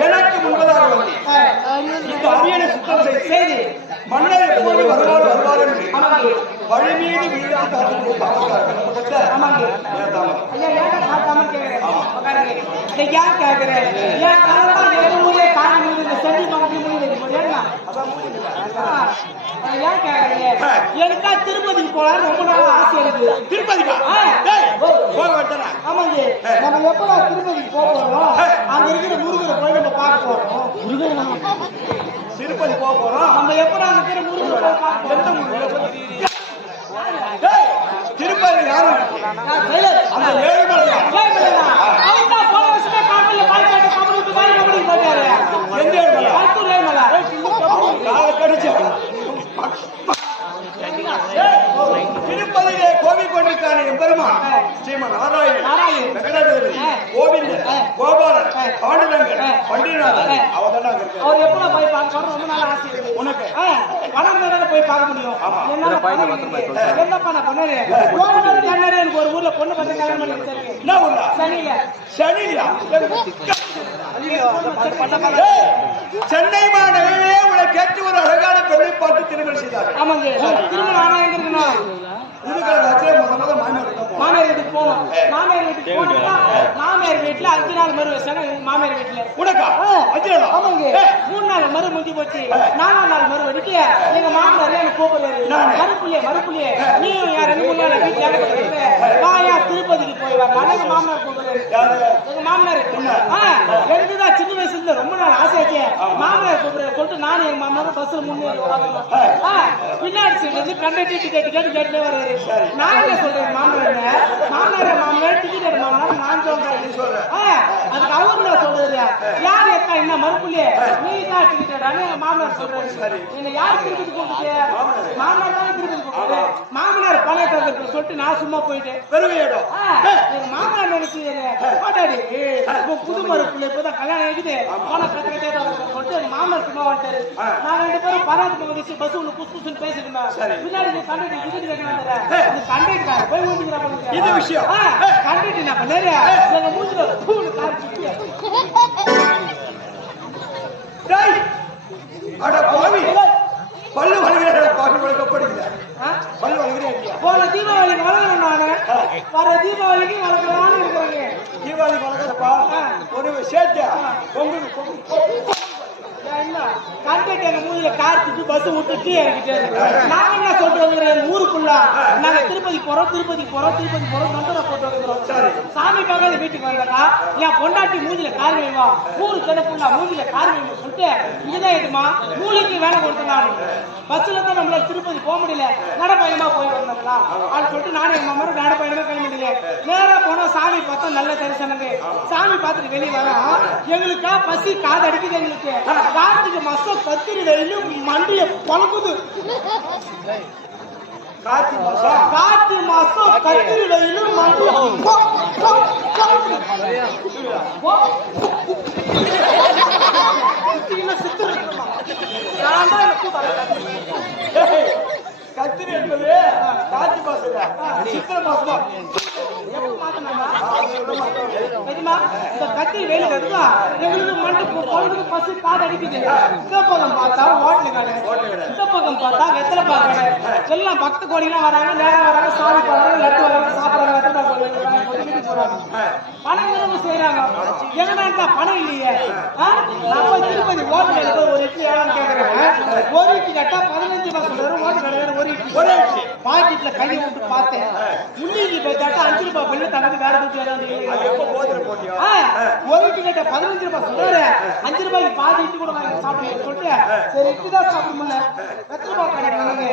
எனக்கு முன்பதாக இந்த அரியணை சுத்தம் செய்து மன்னர் எப்போது வருவார் வருவார் என்று வழி மீது வீழ்ந்து ஏன் கேட்கிறேன் செஞ்சு பார்க்க முடியுது ஏன் கேட்கறீங்க? எனக்கா ரொம்ப நாளா திருப்பதிக்கா போக வேண்டாம் ஆமாங்க. நம்ம திருப்பதிக்கு போக போறோம்? அங்க இருக்கிற முருகரை போய் நம்ம பார்க்க போறோம். திருப்பதி போக போறோம் நம்ம எப்படா அங்க இருக்கிற முருகரை பார்க்க எந்த? டேய் திருப்பதி யாரும். அந்த? அவர்தான் எம்பெருமான் ஸ்ரீமன் நாராயணன் கோவிந்த கோபாலன் பாண்டுரங்கன் பண்டிநாதன் அவதான் அவர் எப்போ போய் பார்க்கணும் ரொம்ப நாள் ஆசை இருக்கு உனக்கு? வளர்ந்தவரை போய் பார்க்க முடியும். என்ன பண்ண பண்ணாரு எனக்கு ஒரு ஊர்ல பொண்ணு பார்த்து கல்யாணம் பண்ணி வச்சிருக்கேன் சனியா. சனியா? சென்னை மாநகரிலே உங்களை கேட்டு ஒரு அழகான பெண்ணை பார்த்து திருமணம் செய்தார் ஆமாங்க. திருமணம் ஆனா எங்க இருக்குன்னா மாமியார் தான் போனோம். மாமியார் வீட்டுக்கு போகணும். மாமியார் வீட்டுக்கு போனா மாமியார் வீட்டுல அஞ்சு நாள் மறு வச்சாங்க மாமியார் வீட்டுல. உனக்கா? ஆமாங்க. ஏய், மூணு நாள் மறு முந்தி போச்சு. நாலாம் நாள் மறு வெடிக்க எங்க மாமனார் எனக்கு கூப்பிடுறாரு? நானு. மறுப்புள்ளியே மறுப்புள்ளியே நீயும் யார் ரெண்டு மூணு நாள் வீட்டுல வாயா திருப்பதிக்கு போய் வா. எங்க மாமனார் எங்க மாமனார். ஆ, எனக்கு தான் சின்ன வயசுல இருந்து ரொம்ப நாள் ஆசையாச்சு மாமனார் கூப்பிடுறாரு சொல்லிட்டு நானும் எங்க மாமனாரும் பஸ்ல முன்னேறி பின்னாடி இருந்து கண்டக்டர் டிக்கெட் கேட்டு கேட்டுட்டே வர்றாரு. நான் என்ன சொல்றேன் மாமனார் மாமனார் மாமனார் டிக்கெட் மாமனார் நான் சொல்றேன். ஆ, அதுக்கு அவர் யார் அக்கா என்ன மறுப்புலையே நீ தான் டிக்கெட் எங்க மாமனார் சொல்றாரு. என்ன யார் திருப்பதி கூப்பிட்டு மாமனார் தான் திருப்பதி கூப்பிட்டு மாமனார் பழைய கதை சொல்லிட்டு நான் சும்மா போயிட்டேன். பெருமையிடம் எங்க மாமனார் நினைச்சு பாட்டாடி இப்போ புது மறுப்புல இப்பதான் கல்யாணம் ஆகிது போன கத்த கட்டே சொல்லிட்டு எங்க மாமனார் சும்மா வந்துட்டாரு. நான் ரெண்டு பேரும் பராமரிப்பு வந்துச்சு பஸ் குசு குசுன்னு பேசிட்டு இருந்தேன் பின்னாடி நீ கண்டக்டர் டிக்கெட் கேட்கறாங்க கண்டக்டர் போய் ஊட்டிக்கிறாங்க இது விஷயம். கண்டக்டர் என்ன பண்ணாரு எங்க மூஞ்சில பூன்னு காரி சுத்தி டேய். அட பாவி பல்லு வளைகிற பாவி வளர்க்கப்படுகிற ஆ? பல்லு வளைகிறே இல்லையா போன தீபாவளிக்கு வளர்க்கணும் நானு வர தீபாவளிக்கு வளர்க்கலாம்னு இருக்கிறேங்க. தீபாவளி வளர்க்கறப்பா? ஒரு சேர்த்தியா பொங்கல் கண்டக்டர் எங்க மூஞ்சில கார் திட்டு பஸ் விட்டுட்டு நான் என்ன எங்க ஊருக்குள்ள நாங்க திருப்பதி போறோம் திருப்பதி போறோம் திருப்பதி போறோம் நம்பரை போட்டு வந்துக்கிறோம் சாமி பார்க்காத வீட்டுக்கு வந்தா என் பொண்டாட்டி மூஞ்சில கார் வேணுமா? ஊரு கிடப்புல மூஞ்சில கார் வேணும் சொல்லிட்டு இதுதான் எதுமா மூளைக்கு வேலை கொடுத்தேன்? பஸ்ல தான் நம்மளால திருப்பதி போக முடியல. நடப்பயணமா போய் வந்தாங்களா அப்படின்னு சொல்லிட்டு நானும் எங்க மாமா நடப்பயணமா கிளம்பிடுங்க நேரா போனா சாமி பார்த்தா நல்ல தரிசனங்க சாமி பார்த்துட்டு வெளியே வரோம் எங்களுக்கா பசி காது அடிக்குது எங்களுக்கு. கார்த்திகை மாசம் கத்திரி வெயிலும் மண்டிய பழக்குது. காட்டு மாசம் கத்திரி வெயிலும் சித்திரம் கத்திரி என்பது கார்த்தி மாசம் சித்திர மாசம்? இந்த கத்திரி வேலி கட்டுமா, எங்களுக்கு மண்டை பு- குழந்தைக்கு பசி அடிக்குது. இந்த பக்கம் பார்த்தா ஹோட்டல் கடை. இந்த பக்கம் பார்த்தா வெத்தலை பாக்கு எல்லாம் பக்த கோடிலாம் வராங்க நேரம் வராங்க சாமி போறாங்க லட்டு வராங்க போறாங்க பணம் இல்லாம செய்யறாங்க எங்கடா பணம் இல்லையே? திருப்பதி ஹோட்டல் கடை ஒரு இட்லி எவ்வளோன்னு கேட்கறேன் ஒரு இட்லி கட்டா பதினஞ்சு ரூபாய் சொல்றாரு ஹோட்டல் கடை ஒரு இட்லி ஒரே இட்லி. பாக்கெட்ல கையை விட்டு பார்த்தேன். முன்னீங்கி போய் கேட்டா அஞ்சு ரூபாய் பில்லு தனக்கு வேற தூக்கி அது ஒரு கேட்ட பதினஞ்சு ரூபாய் சொல்றாரு அஞ்சு ரூபாய்க்கு பாதி இட்டு கூட வாங்கி சாப்பிடுங்க சொல்லிட்டு சரி இட்லி தான் சாப்பிட முடியல வெத்தலை ரூபாய் கடைக்கு வந்தாங்க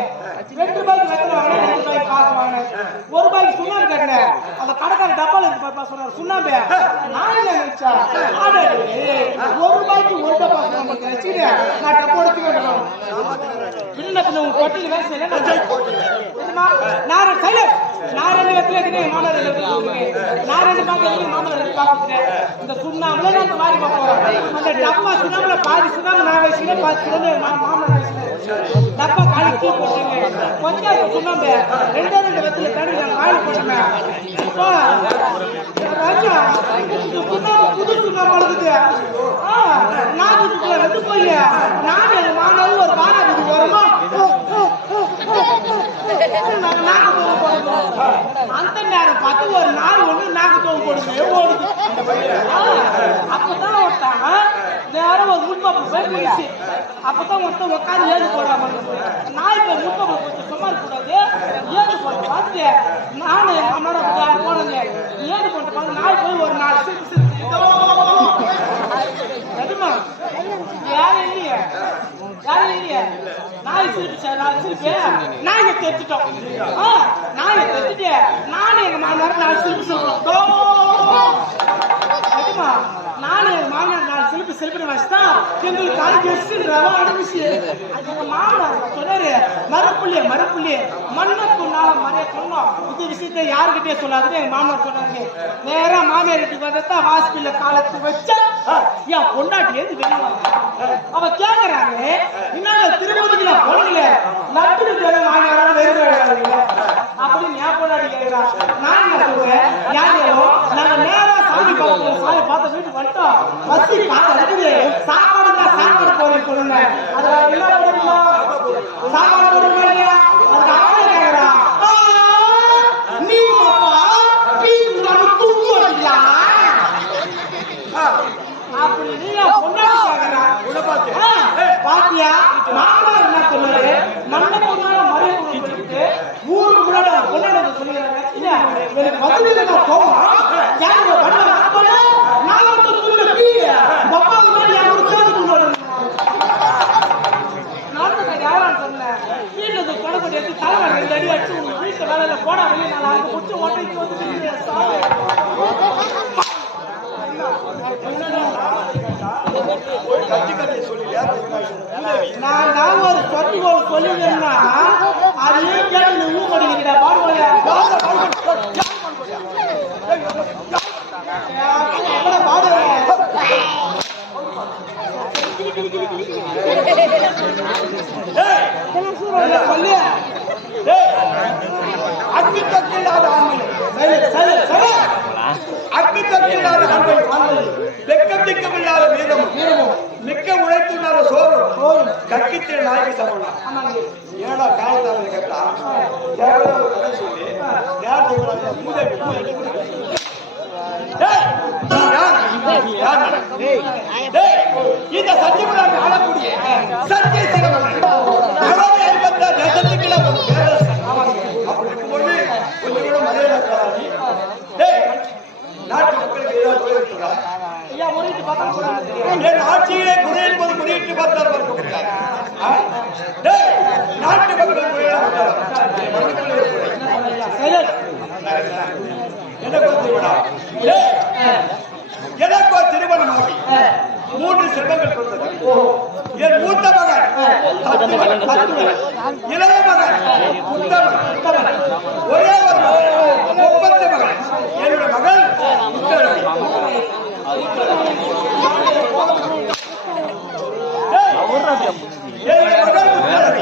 ரெண்டு ரூபாய்க்கு வெத்தலை வாங்கினேன் ரெண்டு ரூபாய்க்கு பாக்கு வாங்கினேன். ஒரு ரூபாய்க்கு சுண்ணாம்பு கட்டினேன் அந்த கடைக்கார டப்பால இருக்கு பாப்பா சொன்னார் சுண்ணாம்பு நானே நினைச்சா? ஒரு ரூபாய்க்கு ஒரு டப்பா சுண்ணாம்பு நான் டப்பா எடுத்து பின்ன பின்ன உங்க கொட்டில வேலை செய்யல? நான் நான் ரெண்டு சைலண்ட். நான் ரெண்டு வெத்தலை நான் ரெண்டு இந்த சுண்ணாம்புல நான் இந்த போறேன். அந்த டப்பா பாதி சுண்ணாம்பு நான் வச்சுக்கிறேன், பாதி நான் வச்சுக்கிறேன். டப்பா காலி தூக்கி கொஞ்சம் சுண்ணாம்பு. ரெண்டே ரெண்டு தண்ணி நான் ராஜா, சுண்ணாம்பு புது சுண்ணாம்பு அழுகுது. ஆ, நான் போய் நான் எங்க ஒரு ஓரமா நாங்க அந்த நேரம் பார்த்து ஒரு நாள் ஒண்ணு நாக்கு தோவு போடுங்க ஓடுது? அப்பதான் ஒருத்தாங்க நேரம் ஒரு முன்பாப்பு போய் போயிடுச்சு அப்பதான் ஒருத்தன் உட்காந்து ஏது போடாம நாய் போய் முன்பாப்பு போட்டு சும்மா இருக்கக்கூடாது. ஏது போட பார்த்து நானும் எங்க அம்மா போனேங்க. ஏது போட்டு பார்த்து நாய் போய் ஒரு நாள் சிரிப்பு சிரிப்பு எதுமா யாரும் இல்லையே யாரும் இல்லையே நாய் சிரிப்பு சார் நான் சிரிப்பு நாயை தெரிஞ்சிட்டோம். நாயை தெரிஞ்சுட்டு நானும் எங்க மாமனார் நாலு சிரிப்பு சொல்றோம் நானும் எங்க மாமனார் நாலு சிரிப்பு சிரிப்பு வச்சுட்டா எங்களுக்கு கால் கெஸ்ட் ரவ எங்க மாமனார் சொன்னாரு மரப்புள்ளி மரப்புள்ளி மண்ணை துண்ணால மறைய சொன்னோம். இந்த விஷயத்தை யாருக்கிட்டே சொல்லாதுன்னு எங்க மாமனார் சொன்னாங்க நேரா மாமியார் வீட்டுக்கு வந்தா ஹாஸ்பிட்டல்ல காலத்து வச்சா என் பொண்டாட்டி ஏந்து அவ கேக்குறாங்க திருப்பதிக்கு நான் போனீங்க லட்டு வேறு அப்படின்னு என் பொண்டாட்டி கேக்குறா. நான் என்ன சொல்றேன்? யாரையோ நாங்க நேரா சாமி பார்த்து சாமி பார்த்த வீட்டுக்கு வந்துட்டோம். பசி காத்து இருக்குது சாப்பாடு சாப்பாடு போறேன் சொல்லுங்க என்ன சாப்பாடு போடுறீங்களா இல்லையா அதுக்கு அவனே கேக்குறா "ஆ, நீ பாப்பா வீட்டுக்கு நம்ம தூக்கி வச்சுக்கலாம் அப்படின்னு என் பொண்டாட்டி கேக்குறா. ஆ, பாத்தியா மாமனார் என்ன சொன்னாரு மண்டபம்னால மறைவு கொடுத்துட்டு ஊருக்கு முன்னாடி அவன் பொண்டாட்டி சொல்லிடுறாங்க இல்ல, எனக்கு வந்து நான் போவோம் யாரு பண்ண மாட்டோம் நான் வந்து துண்டு பீ பப்பா முன்னாடி என் கூட சேர்ந்து கொண்டு நானும் யாரான்னு சொன்னேன் வீட்டுல இருந்து கொடை எடுத்து தலைவர் ரெண்டு அடி அடிச்சு உங்க வீட்டு வேலையில போட வெளியே நான் அங்க முடிச்சு ஓட்டைக்கு வந்து சாமி கட்டி கட்டி சொல்லி நான் நான் ஒரு சொத்து கோல் சொல்லிங்கன்னா அதையே கேட்டு நீ ஊ பண்ணிக்கிறா பாடுவோயா அக்னி தக்கில்லாத வீரமும் மிக்க உழைத்துனால சோறும் கற்கித்திர நாய்க்கு சமம் ஏடா காலத்தாவில் கேட்டா தேவையான கதை சொல்லி யார் சொல்றாங்க? மூதேவி, இந்த சத்தியமனாக ஆளக்கூடிய சத்திய சிவன் கடவுளை அறிவத்த தேசத்துக்குள்ள கொஞ்சம் கூட மரியாதை நாட்டு மக்களுக்கு ஏதாவது குறை ஆட்சியிலே நாட்டு மக்கள் குறையாக எனக்கு ஒரு எனக்கு ஒரு திருமணமாகி மூன்று செல்வங்கள் கொடுத்தது என் மூத்த மகன். இளைய மகன் உத்தமன், உத்தமன். ஒரே ஒரு மகன் முப்பத்து மகன் என்னுடைய மகள் முத்தழகி. டேய், என்னுடைய மகள் முத்தழகி.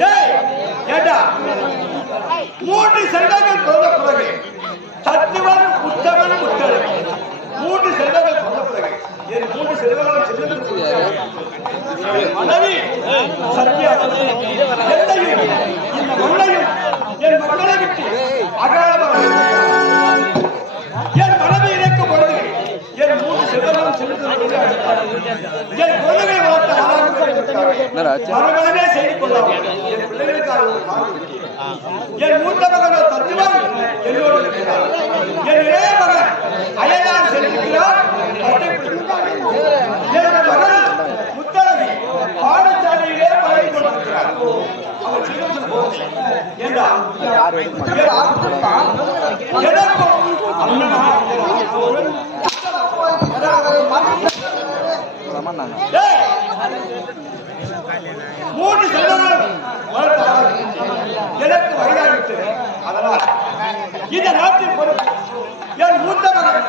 டேய் ஏண்டா மூன்று செல்வங்கள் பிறந்த பிறகு சத்துவன் உத்தமன் உத்தரன் மூன்று செல்வங்கள் பிறந்த பிறகு என் மூன்று செல்வங்களும் செல்வங்கள் மனைவி சத்தியாவதி இந்த மண்ணையும் என் மக்களை விட்டு அகாலமாக என் மனைவி இறக்கும் பொழுது என் மூன்று செல்வங்களும் என் குழந்தைகளை வளர்த்த ஆளாக மறுமனமே செய்து கொள்ளாமல் என் பிள்ளைகளுக்காக என் மூத்த மகன் தத்துவம் என்னோடு இருக்கிறார் என் இளைய மகன் அயலான் செல்கிறார் என் மகன் முத்தரவி பாடசாலையிலே பழகி கொண்டிருக்கிறார் அவர் சிறுவன் போது ஏண்டா எனக்கும் டேய், மூன்று செல்வங்கள் எனக்கு வயதாகிவிட்டது அதனால் இந்த நாட்டின் பொறுப்பு என் மூத்த மகன்